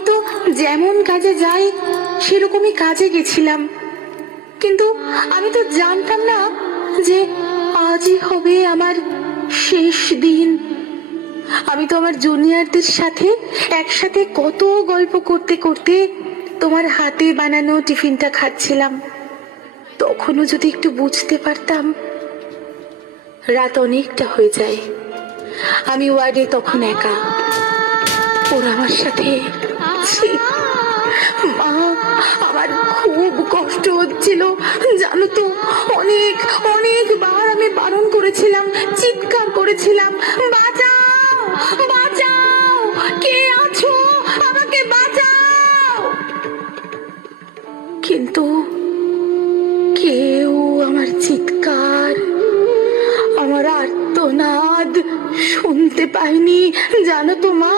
আমি তো যেমন কাজে যাই সেরকমই কাজে গেছিলাম, কিন্তু আমি তো জানতাম না যে আজই হবে আমার শেষ দিন। আমি তো আমার জুনিয়রদের সাথে একসাথে কত গল্প করতে করতে তোমার হাতে বানানো টিফিনটা খাচ্ছিলাম। তখনও যদি একটু বুঝতে পারতাম। রাত অনেকটা হয়ে যায়, আমি ওয়ার্ডে তখন একা। ওরা আমার সাথে, ছি, মা, আমার খুব কষ্ট হচ্ছিল জানো তো। অনেকবার আমি বারণ করেছিলাম, চিৎকার করেছিলাম, বাঁচাও বাঁচাও, কে আছো, আমাকে বাঁচাও। কিন্তু কেউ আমার চিৎকার, আমার আর্তনাদ শুনতে পাইনি জানো তো মা।